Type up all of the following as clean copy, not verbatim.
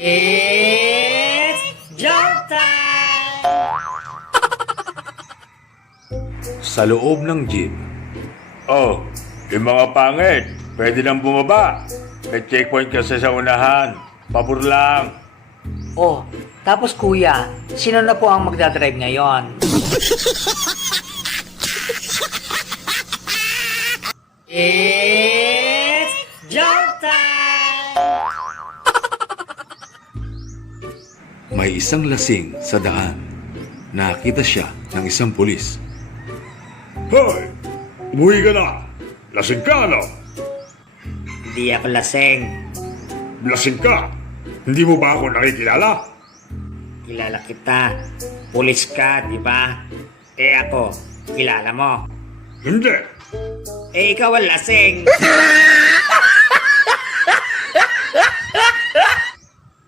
It's joke time! Sa loob ng jeep. Oh, yung mga pangit, pwede nang bumaba. May checkpoint kasi sa unahan. Pabor lang. Oh, tapos kuya, sino na po ang magdadrive ngayon? It's joke time! May isang lasing sa daan. Nakita siya ng isang pulis. Hoy! Umuwi ka na! Lasing ka, no? Hindi ako lasing. Lasing ka! Hindi mo ba ako nakikilala? Kilala kita. Pulis ka, di ba? Eh ako, kilala mo. Hindi! Eh ikaw ang lasing.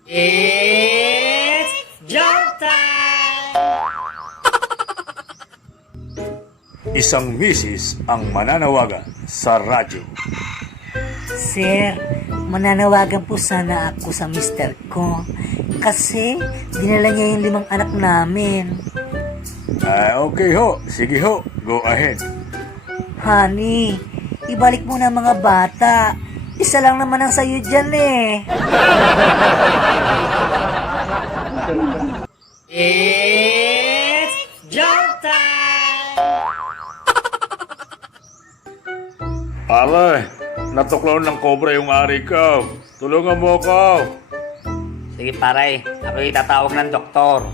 It's joke time! Isang misis ang mananawagan sa radyo. Sir, mananawagan po sana ako sa mister ko. Kasi dinala niya yung 5 anak namin. Okay ho. Sige ho. Go ahead. Honey, ibalik mo na mga bata. Isa lang naman ang sayo dyan eh. It's joke time! Aray, natuklaw ng kobra yung ari ko. Tulungan mo ako. Sige pare, ako itatawag ng doktor.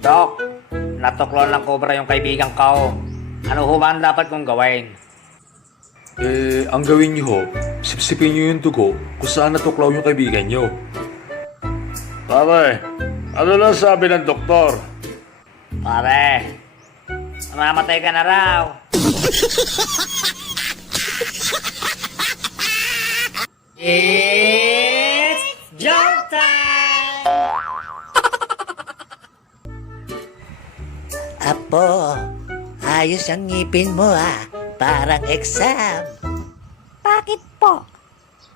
Dok, natuklaw ng kobra yung kaibigan ko. Ano ho ba ang dapat kong gawin? Ang gawin niyo ho, sipsipin niyo yung dugo kung saan natuklaw yung kaibigan niyo. Pare, ano lang sabi ng doktor? Pare, mamamatay ka na raw. It's joke time! Apo, ayos ang ngipin mo ah. Parang exam. Bakit po?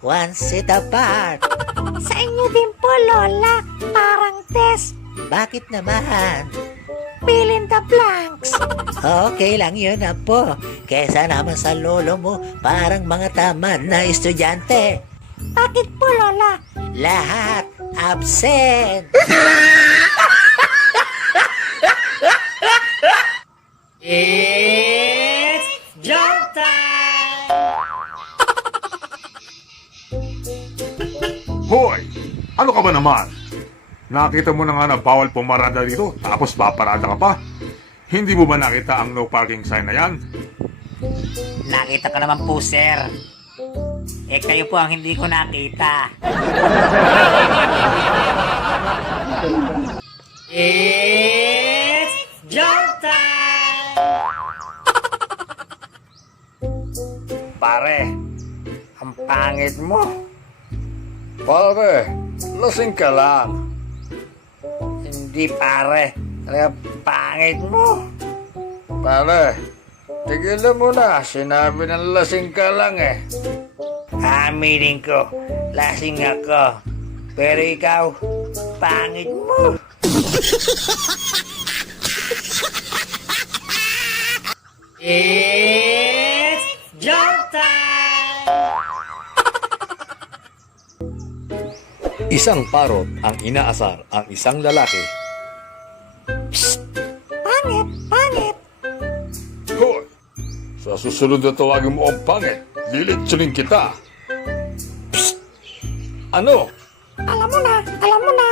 One seat apart. Sa inyo din po, Lola. Parang test. Bakit naman? Fill in the blanks. Okay lang yun, Apo. Kesa naman sa lolo mo, parang mga tamad na estudyante. Bakit po, Lola? Lahat absent. It's joke time! Hoy! Ano ka ba naman? Nakita mo na nga na bawal pumarada dito, tapos paparada ka pa? Hindi mo ba nakita ang no parking sign na yan? Nakita ko naman po, sir. Eh, kayo po ang hindi ko nakita. It's joke time! Pare, ang pangit mo. Pare, lasing ka lang. Hindi, pare. Talaga pangit mo. Pare, tigilan mo na. Sinabi ng lasing ka lang eh. Aminin ko, lasing ako. Pero ikaw, pangit mo. It's joke time! Isang parot ang inaasar ang isang lalaki. Pangit, pangit. Hoy! Sa susunod na tawagin mo ang pangit, lilitsunin kita. Psst! Ano? Alam mo na, alam mo na.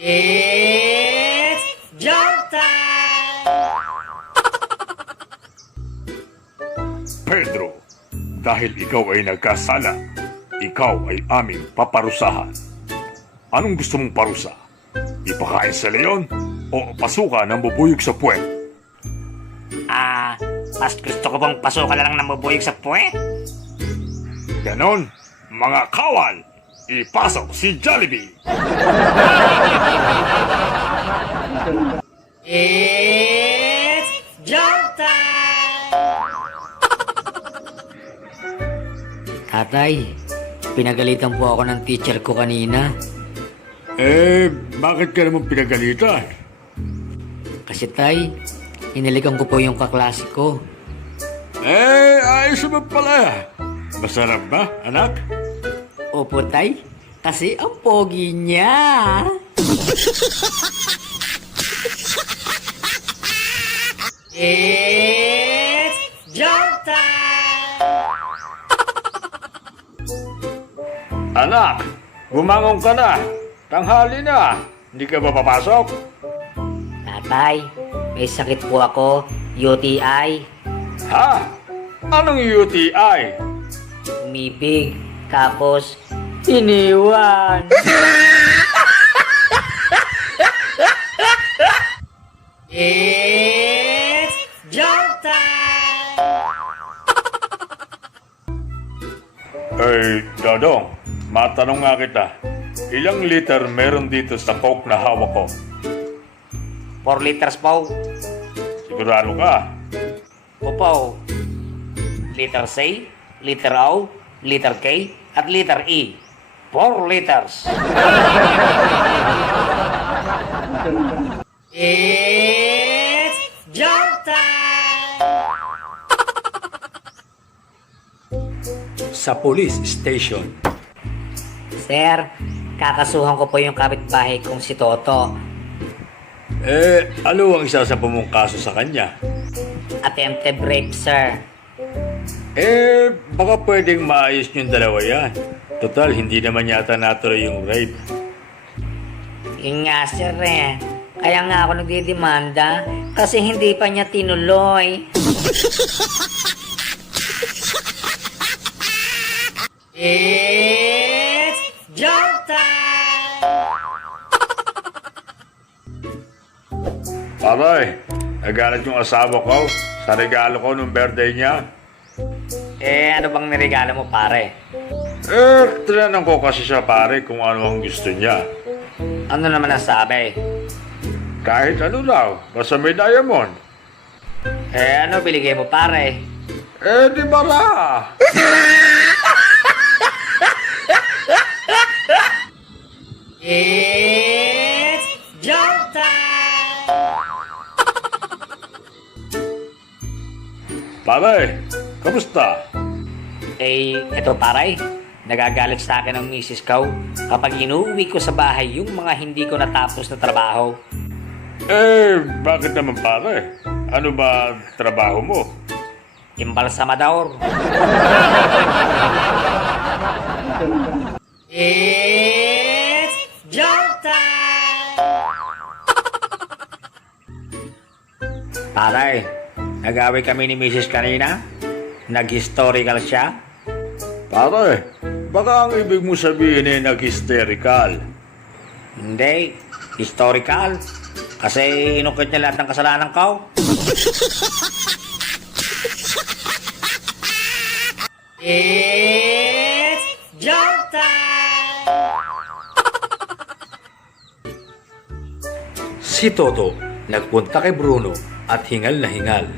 It's joke time! Pedro, dahil ikaw ay nagkasala, ikaw ay aming paparusahan. Anong gusto mong parusa? Ipakain sa leon o pasukan ng bubuyog sa puwet? Mas gusto ko pong pasukan na lang ng bubuyog sa puwet. Ganon, mga kawal, ipasok si Jollibee! It's joke time! Tatay, pinagalitan po ako ng teacher ko kanina. Bakit ka naman pinagalitan? Kasi tay, hinalikan ko po yung kaklase ko. Ayos naman pala. Masarap ba, anak? Opo tay, kasi ang pogi niya. It's jump time! Anak, bumangon ka na. Tanghali na. Hindi ka ba papasok? Tatay, may sakit po ako, UTI. Ha? Anong UTI? Umibig, tapos iniwan. It's jump time! Dodong, matanong nga kita. Ilang liter meron dito sa Coke na hawak ko? 4 liters po. Sigurado ka? Opo. Liter C, liter O, liter K, at liter E. 4 liters. It's jump time! Sa police station. Sir, kakasuhan ko po yung kapitbahay kong si Toto. Ano ang isa sa mong kaso sa kanya? Attempted rape, sir. Baka pwedeng maayos yung dalawa yan. Total, hindi naman yata natuloy yung rape. Yun nga, sir eh. Kaya nga ako nagdidemanda kasi hindi pa niya tinuloy. It's jump time! Paray, nagalit yung asawa ko sa regalo ko nung birthday niya. Ano bang niregalo mo, pare? Tinanong ko kasi siya pare kung ano ang gusto niya. Ano naman ang sabi? Kahit ano raw, basta may diamond. Ano biligay mo, pare? Di ba la? It's jump time! Pare, kamusta? Eto pare, nagagalit sa akin ang misis ko kapag inuwi ko sa bahay yung mga hindi ko natapos na trabaho. Bakit naman pare? Ano ba trabaho mo? Imbalsamador. It's jump time! Pare, nag-away kami ni misis kanina. Nag-historical siya. Pare, baka ang ibig mo sabihin ay nag-hysterical. Hindi, historical. Kasi inukit niya lahat ng kasalanan ko. It's jump time! Si Toto nagpunta kay Bruno at hingal na hingal.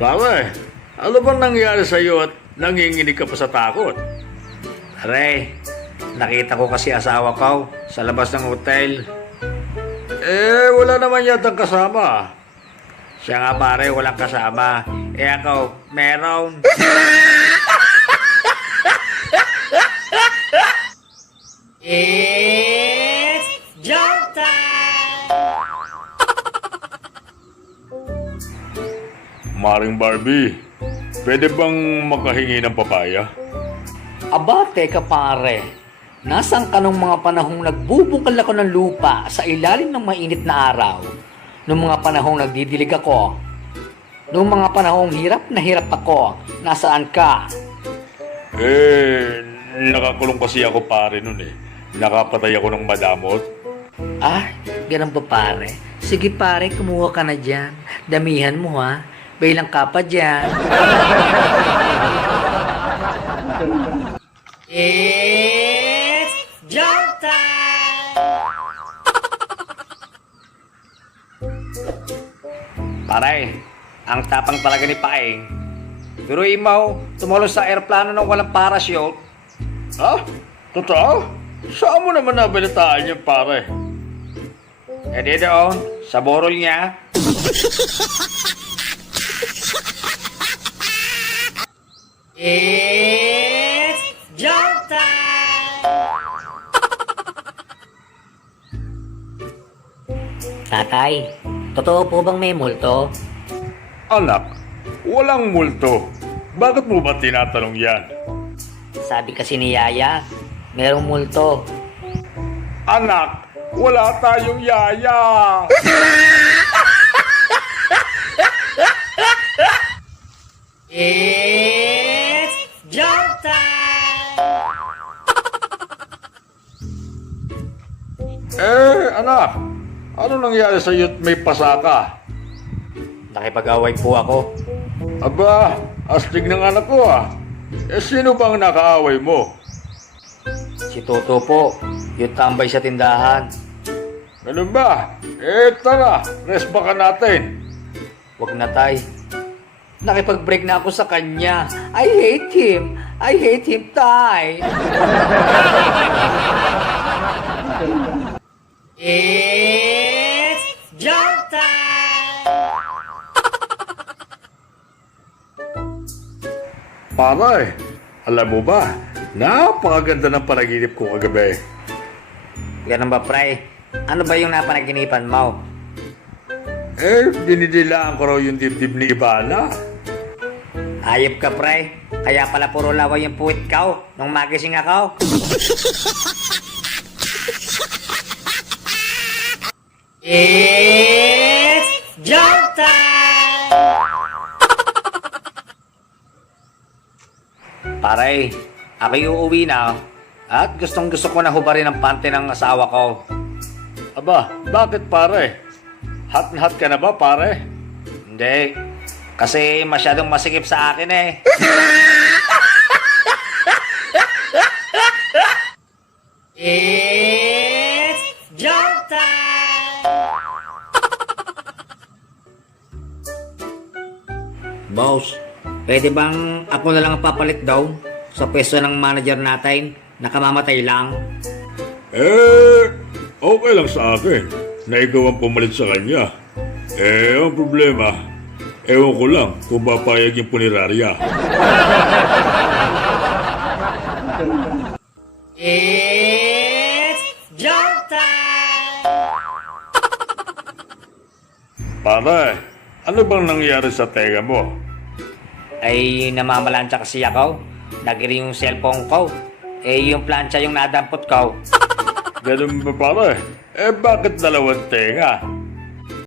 Pare, ano bang nangyari sa iyo at nanginginig ka pa sa takot? Pare, nakita ko kasi asawa ko sa labas ng hotel. Wala naman yatang kasama. Siya nga pare, walang kasama. Ako, meron. It's jump time! Maring Barbie, pwede bang makahingi ng papaya? Aba, teka pare. Nasaan ka nung mga panahong nagbubungkal ako ng lupa sa ilalim ng mainit na araw? Nung mga panahong nagdidilig ako? Nung mga panahong hirap na hirap ako? Nasaan ka? Nakakulong kasi ako pare nun eh. Nakapatay ako ng madamot. Ah, ganun ba pare? Sige pare, kumuha ka na dyan. Damihan mo ha. Bailang ka pa dyan. It's jump time! Pare, ang tapang talaga ni Paeng. Pero imaw, tumulong sa aeroplano ng walang parachute. Ah? Totoo? Saan mo naman nabalitaan yan, pare? E di doon, sa borol niya. It's jump time! Tatay, totoo po bang may multo? Anak, walang multo. Bakit mo ba tinatanong yan? Sabi kasi ni Yaya, merong multo. Anak, wala tayong yaya. It's jump time! Anak, ano nangyari sa iyo't may pasaka? Nakipag-away po ako. Aba, astig ng anak ko ah. Sino bang nakaaway mo? Si Toto po, yung tambay sa tindahan. Ganun ba? Tara, rest baka natin. Wag na tay. Nakipag-break na ako sa kanya. I hate him. I hate him, tay. It's jump time! Pare, alam mo ba? Napakaganda ng panaginip ko kagabi. Ganun ba, pre? Ano ba yung napanaginipan mo? Dinidilaan ko raw yung dibdib ni Ibana. Ayop ka, pre. Kaya pala puro laway yung puwit ka nung magising ako. It's jump time! Pare, ako'y uuwi na at gustong gusto ko na hubarin ang pante ng asawa ko. Aba, bakit pare? Hot na hot ka na ba pare? Hindi, kasi masyadong masikip sa akin eh. It's jump time! Boss, pwede bang ako na lang ang papalit daw sa pwesto ng manager natin na kamamatay lang? Okay lang sa akin na ikaw ang pumalit sa kanya. Ang problema, ewan ko lang kung papayag yung punerarya. It's jump time! Pare, ano bang nangyari sa tenga mo? Ay namamalansya kasi ako. Nagiri yung cellphone ko. Yung plancha yung nadampot ko. Ganun ba pare? Bakit dalawang tenga?